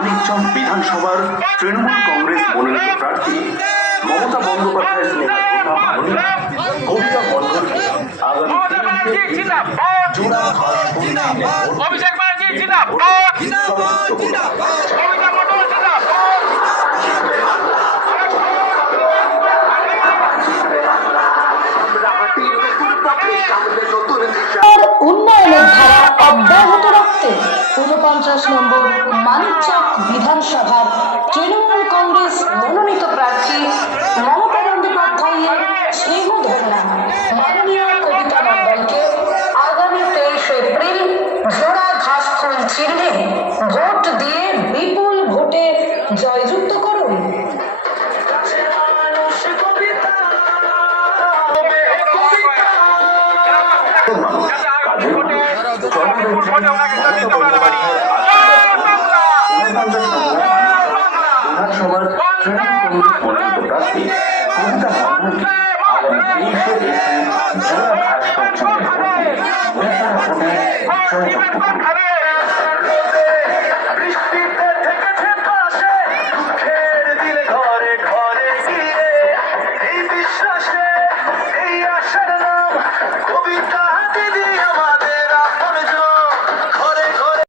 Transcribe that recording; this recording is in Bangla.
মানিকচক বিধানসভার তৃণমূল কংগ্রেস মনোনীত প্রার্থী মমতা বন্দ্যোপাধ্যায়ের স্নেহধন্য মাননীয় কবিতা বন্ধনকে আগামী অভিষেক ব্যানার্জি জিন্দাবাদ। উন্নয়নের ধারা অব্যাহত রাখতে ৪৯ নম্বর মানিকচক বিধানসভার তৃণমূল কংগ্রেস মনোনীত প্রার্থী মমতা বন্দ্যোপাধ্যায়ের স্নেহধন্য মাননীয় কবিতা মণ্ডলকে আগামী ২৩ এপ্রিল জোড়া ঘাসফুল চিহ্নে ভোট দিয়ে বিপুল ভোটে জয়যুক্ত করুন। বিধানসভার তৃণমূল কংগ্রেস মনোনীত প্রার্থী কবিতা বন্ধনকে আগামী ৩০ এপ্রিল জোড়া ঘাসফুল চিহ্নে বৃষ্টিতে থেকেছে পাশে, খের দিলে ঘরে ঘরে গিয়ে এই বিশ্বাসে